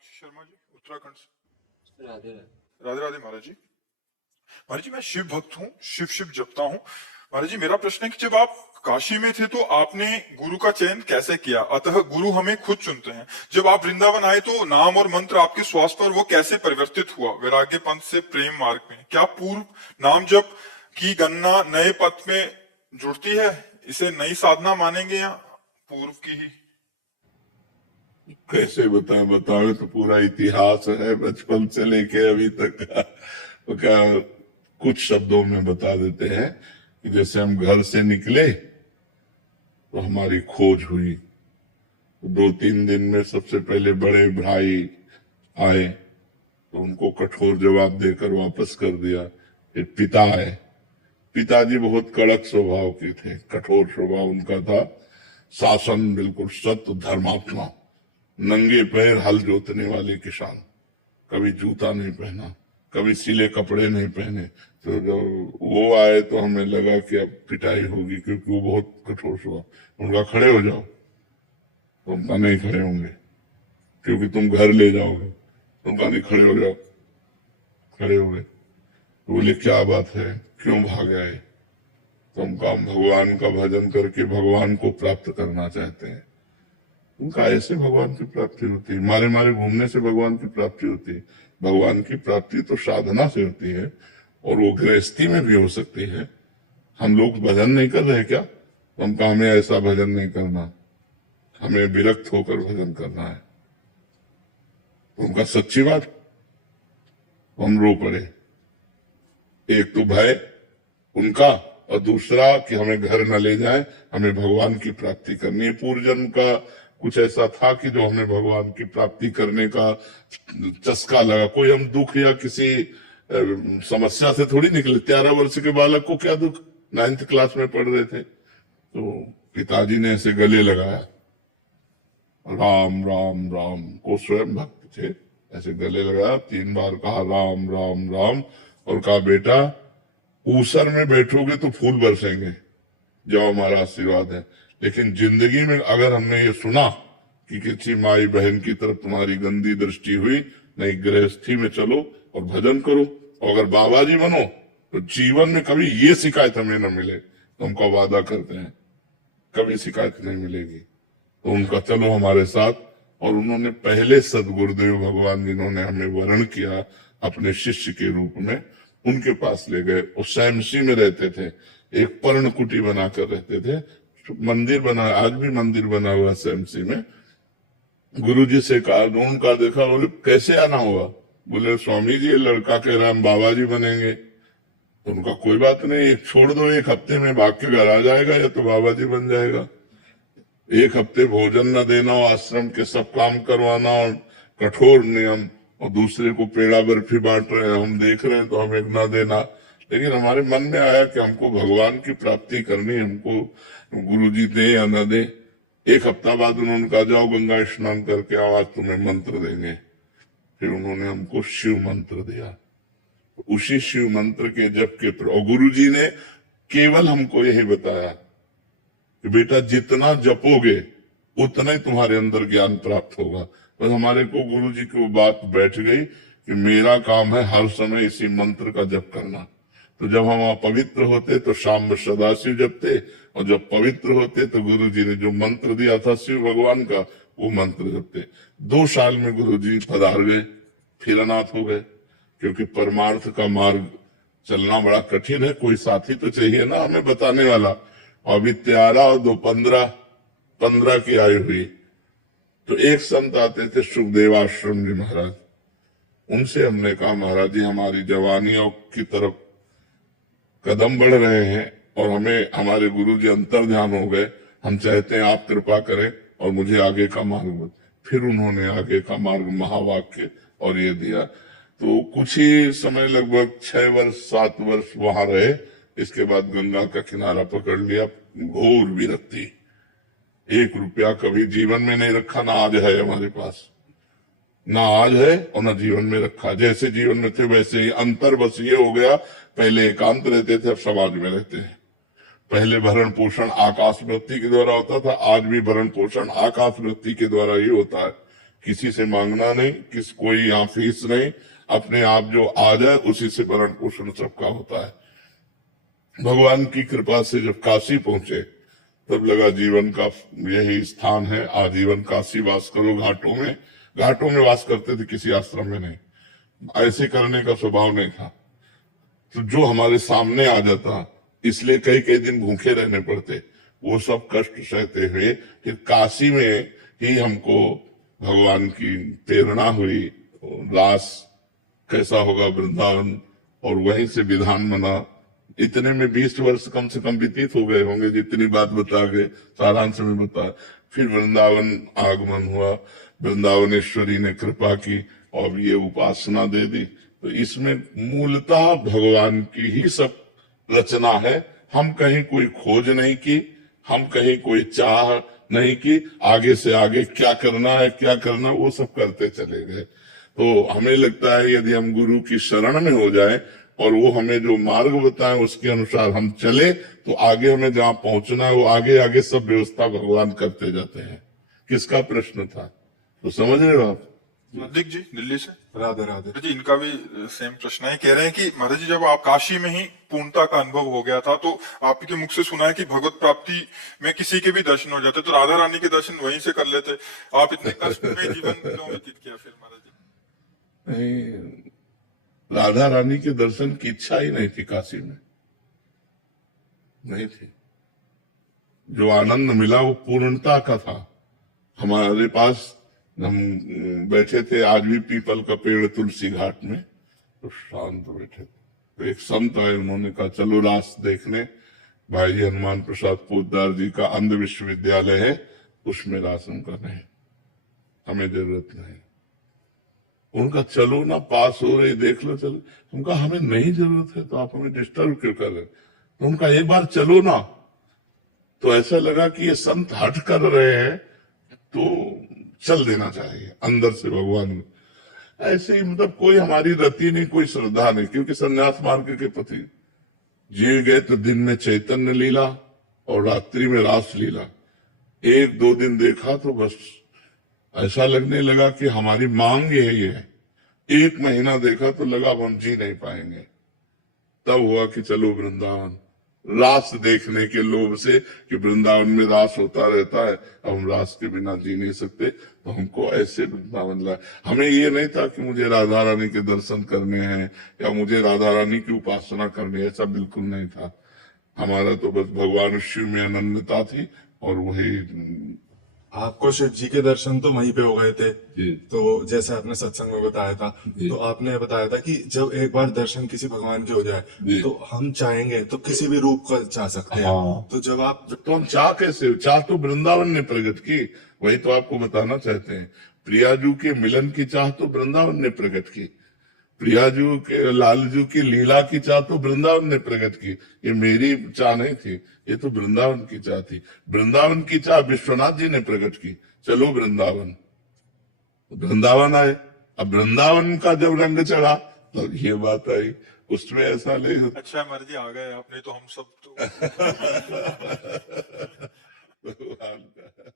मीनाक्षी शर्मा जी, उत्तराखंड से। राधे राधे राधे महाराज जी। महाराज जी, मैं शिव भक्त हूँ, शिव शिव जपता हूँ। महाराज जी, मेरा प्रश्न है कि जब आप काशी में थे तो आपने गुरु का चयन कैसे किया? अतः गुरु हमें खुद चुनते हैं। जब आप वृंदावन आए तो नाम और मंत्र आपके श्वास पर वो कैसे परिवर्तित हुआ? वैराग्य पंथ से प्रेम मार्ग में क्या पूर्व नाम जप की गणना नए पथ में जुड़ती है? इसे नई साधना मानेंगे या पूर्व की ही? कैसे बतावे तो पूरा इतिहास है बचपन से लेके अभी तक का। तो क्या कुछ शब्दों में बता देते हैं कि जैसे हम घर से निकले तो हमारी खोज हुई। तो 2-3 दिन में सबसे पहले बड़े भाई आए तो उनको कठोर जवाब देकर वापस कर दिया। फिर पिता आए। पिताजी बहुत कड़क स्वभाव के थे, कठोर स्वभाव उनका था। शासन बिल्कुल सत्य धर्मात्मा, नंगे पैर हल जोतने वाले किसान, कभी जूता नहीं पहना, कभी सिले कपड़े नहीं पहने। तो जब वो आए तो हमें लगा कि अब पिटाई होगी, क्योंकि वो बहुत कठोर स्वभाव। उनका खड़े हो जाओ, तो उनका नहीं खड़े होंगे क्योंकि तुम घर ले जाओगे। उनका नहीं खड़े हो जाओ, खड़े हो गए। तो बोले क्या बात है, क्यों भाग आए? तो हम भगवान का भजन करके भगवान को प्राप्त करना चाहते हैं। उनका ऐसे भगवान की प्राप्ति होती है, मारे मारे घूमने से भगवान की प्राप्ति होती है। भगवान की प्राप्ति तो साधना से होती है, और वो गृहस्थी में भी हो सकती है। हम लोग भजन नहीं कर रहे क्या? तो हम कहा हमें ऐसा भजन नहीं करना, हमें विरक्त होकर भजन करना है। तो उनका सच्ची बात, हम रो पड़े। एक तो भय उनका, और दूसरा कि हमें घर न ले जाए, हमें भगवान की प्राप्ति करनी है। पूर्व जन्म का कुछ ऐसा था कि जो हमें भगवान की प्राप्ति करने का चस्का लगा। कोई हम दुख या किसी समस्या से थोड़ी निकले। 13 वर्ष के बालक को क्या दुख, 9th क्लास में पढ़ रहे थे। तो पिताजी ने ऐसे गले लगाया, राम राम राम, को स्वयं भक्त थे, ऐसे गले लगाया, 3 बार कहा राम राम राम, और कहा बेटा ऊसर में बैठोगे तो फूल बरसेंगे, जो हमारा आशीर्वाद है। लेकिन जिंदगी में अगर हमने ये सुना कि किसी माई बहन की तरफ तुम्हारी गंदी दृष्टि हुई, नहीं, गृहस्थी में चलो और भजन करो, और अगर बाबा जी बनो तो जीवन में कभी ये शिकायत हमें न मिले। तो हमका वादा करते हैं कभी शिकायत नहीं मिलेगी। तो उनका चलो हमारे साथ। और उन्होंने पहले सदगुरुदेव भगवान जिन्होंने हमें वर्ण किया अपने शिष्य के रूप में, उनके पास ले गए। वो सैमसी में रहते थे, एक पर्ण कुटी बनाकर रहते थे। मंदिर बना, आज भी मंदिर बना हुआ सैमसी में। गुरुजी से कहा, उनका देखा, बोले कैसे आना हुआ? बोले स्वामी जी, लड़का कह रहा हम बाबा जी बनेंगे। तो उनका कोई बात नहीं, एक छोड़ दो, 1 हफ्ते में भाग के घर आ जाएगा या तो बाबा जी बन जाएगा। 1 हफ्ते भोजन न देना, आश्रम के सब काम करवाना, और कठोर नियम, और दूसरे को पेड़ा बर्फी बांट रहे हैं, हम देख रहे हैं तो हमें न देना। लेकिन हमारे मन में आया कि हमको भगवान की प्राप्ति करनी, हमको गुरुजी दे या न दे। 1 हफ्ता बाद उन्होंने कहा जाओ गंगा स्नान करके आओ, आज तुम्हें मंत्र देंगे। फिर उन्होंने हमको शिव मंत्र दिया। उसी शिव मंत्र के जप के और गुरुजी ने केवल हमको यही बताया कि बेटा जितना जपोगे उतना ही तुम्हारे अंदर ज्ञान प्राप्त होगा। तो हमारे को गुरुजी की वो बात बैठ गई कि मेरा काम है हर समय इसी मंत्र का जप करना। तो जब हम अपवित्र होते तो शाम में सदाशिव जपते, और जब पवित्र होते तो गुरुजी ने जो मंत्र दिया था शिव भगवान का, वो मंत्र जपते। 2 साल में गुरुजी पधार गए, फिर अनाथ हो गए, क्योंकि परमार्थ का मार्ग चलना बड़ा कठिन है। कोई साथी तो चाहिए ना हमें बताने वाला। अभी 13 और 2 15 की आयु हुई तो एक संत आते थे, सुखदेव आश्रम जी महाराज। उनसे हमने कहा महाराज जी, हमारी जवानियों की तरफ कदम बढ़ रहे हैं और हमें हमारे गुरु जी अंतर ध्यान हो गए, हम चाहते हैं आप कृपा करें और मुझे आगे का मार्ग। फिर उन्होंने आगे का मार्ग महावाक्य और ये दिया। तो कुछ ही समय, लगभग 6 वर्ष 7 वर्ष वहां रहे। इसके बाद गंगा का किनारा पकड़ लिया। घोर विरक्ति, 1 रुपया कभी जीवन में नहीं रखा, ना आज है हमारे पास, ना आज है और ना जीवन में रखा। जैसे जीवन में थे वैसे ही। अंतर बस ये हो गया, पहले एकांत रहते थे, अब समाज में रहते हैं। पहले भरण पोषण आकाश वृत्ति के द्वारा होता था, आज भी भरण पोषण आकाश वृत्ति के द्वारा ही होता है। किसी से मांगना नहीं, कोई यहाँ फीस नहीं, अपने आप जो आ जाए उसी से भरण पोषण सबका होता है। भगवान की कृपा से जब काशी पहुंचे तब लगा जीवन का यही स्थान है, आजीवन काशी वास करो। घाटों में वास करते थे, किसी आश्रम में नहीं। ऐसे करने का स्वभाव नहीं था। तो जो हमारे सामने आ जाता, इसलिए कई कई दिन भूखे रहने पड़ते। वो सब कष्ट सहते हुए फिर काशी में ही हमको भगवान की प्रेरणा हुई। रास कैसा होगा वृंदावन, और वहीं से विधान बना। इतने में 20 वर्ष कम से कम व्यतीत हो गए होंगे, जितनी बात बता गए सारांश में बता। फिर वृंदावन आगमन हुआ, वृंदावनेश्वरी ने कृपा की और ये उपासना दे दी। तो इसमें मूलतः भगवान की ही सब रचना है। हम कहीं कोई खोज नहीं की, हम कहीं कोई चाह नहीं की, आगे से आगे क्या करना है क्या करना वो सब करते चले गए। तो हमें लगता है यदि हम गुरु की शरण में हो जाए और वो हमें जो मार्ग बताए उसके अनुसार हम चले, तो आगे हमें जहां पहुंचना है वो आगे आगे सब व्यवस्था भगवान करते जाते हैं। किसका प्रश्न था, तो समझ रहे हो आप? हार्दिक जी दिल्ली से। राधे राधे। जी इनका भी सेम प्रश्न है। कह रहे हैं कि महाराज जी जब आप काशी में ही पूर्णता का अनुभव हो गया था, तो आपके मुख से सुना है कि भगवत प्राप्ति में किसी के भी दर्शन हो जाते तो राधा रानी के दर्शन वहीं से कर लेते। आप इतने कष्ट में जीवन क्यों व्यतीत किया फिर महाराज जी? नहीं, राधा रानी के दर्शन की इच्छा ही नहीं थी, काशी में नहीं थी। जो आनंद मिला वो पूर्णता का था। हमारे पास हम बैठे थे, आज भी पीपल का पेड़ तुलसी घाट में, तो शांत बैठे थे। तो एक संत आए, उन्होंने कहा चलो रास देखने। भाई जी हनुमान प्रसाद पोद्दार जी का अंध विश्वविद्यालय है, उसमें रासन का नहीं, हमें जरूरत नहीं। उनका चलो ना, पास हो रही देख लो चलो। उनका हमें नहीं जरूरत है तो आप हमें डिस्टर्ब क्यों कर रहे? तो उनका एक बार चलो ना। तो ऐसा लगा कि ये संत हट कर रहे हैं तो चल देना चाहिए अंदर से भगवान। ऐसे ही मतलब कोई हमारी रति नहीं, कोई श्रद्धा नहीं, क्योंकि संन्यास मार्ग के पति जी गए तो दिन में चैतन्य लीला और रात्रि में रास लीला। 1-2 दिन देखा तो बस ऐसा लगने लगा कि हमारी मांग यही है। 1 महीना देखा तो लगा अब हम जी नहीं पाएंगे। तब हुआ कि चलो वृंदावन, रास देखने के लोभ से कि वृंदावन में रास होता रहता है, अब हम रास के बिना जी नहीं सकते, तो हमको ऐसे वृंदावन लाए। हमें ये नहीं था कि मुझे राधा रानी के दर्शन करने हैं या मुझे राधा रानी की उपासना करनी है, ऐसा बिल्कुल नहीं था। हमारा तो बस भगवान शिव में अनन्यता थी और वही। आपको शिव जी के दर्शन तो वहीं पे हो गए थे। जी। तो जैसे आपने सत्संग में बताया था, तो आपने बताया था कि जब एक बार दर्शन किसी भगवान के हो जाए जी। तो हम चाहेंगे तो किसी भी रूप का चाह सकते हैं। हाँ। तो जब आप तो हम चाह कैसे, चाह तो वृंदावन ने प्रकट की, वही तो आपको बताना चाहते हैं। प्रियाजू के मिलन की चाह तो वृंदावन ने प्रकट की, प्रियाजू के लालजू की लीला की चाह तो वृंदावन ने प्रकट की। ये मेरी चाह नहीं थी, ये तो वृंदावन की चाह थी। वृंदावन की चाह विश्वनाथ जी ने प्रकट की, चलो वृंदावन। वृंदावन आए, अब वृंदावन का जब रंग चढ़ा तब ये बात आई। उसमें ऐसा नहीं। अच्छा महाराज जी आ गए आप, नहीं तो हम सब तो भगवान का